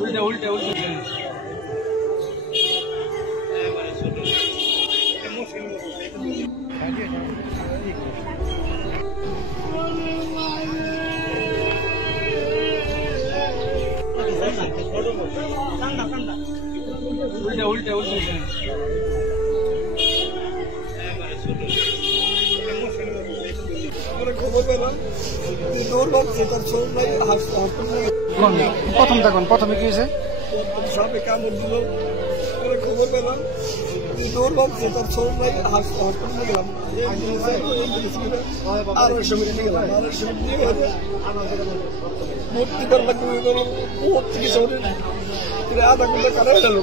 উল্টে উল্টে উল্টে উল্টে উল্টে উল্টে খবর পেলাম দৌড় ভাবছে তার ছোট ভাই প্রথম দেখুন প্রথমে কি হয়েছে সাপে কামড় দিল খবর পেলাম দৌড় ভাবছে তার ছোট ভাই হসপিটালে গেলাম আর ওই সময় নিয়ে গেলাম আর ওই সময় নিয়ে ভর্তি করলাম চিকিৎসা আধা ঘন্টা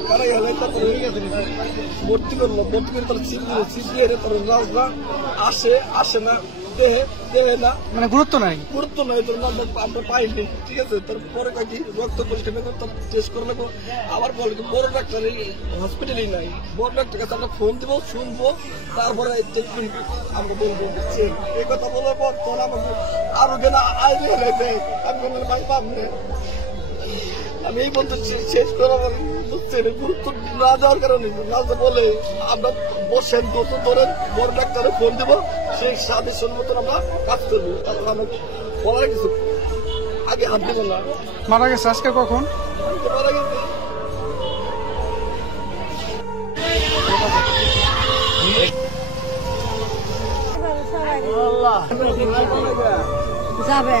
কারাই গেল তারপরে ভর্তি করলো ভর্তি করে তার সিট দিয়ে তারপরে আসে আসে না দেহে না মানে গুরুত্ব নাই তোর আমরা পাইনি ঠিক আছে তারপরে কি রক্ত পরীক্ষা টেস্ট করে নেবো আবার বলে বড় ডাক্তার হসপিটালই নাই বড় ডাক্তার কাছে আমরা ফোন দেবো শুনবো তারপরে আমরা বলবো বুঝছেন এই কথা বলার পর তখন আমাকে আরো কেন আইনি হলে আমি পাবো আমি এই বলতে শেষ করা বুঝছেন গুরুত্ব না দেওয়ার কারণে না বলে আমরা বসেন দোষণ ধরেন বড় ডাক্তারে ফোন দেবো সেই সাজেশন মতন আমরা কাজ করবো তারপর আমরা বলার কিছু আগে হাত দেবো না মারা গেছে আজকে কখন মারা গেছে যাবে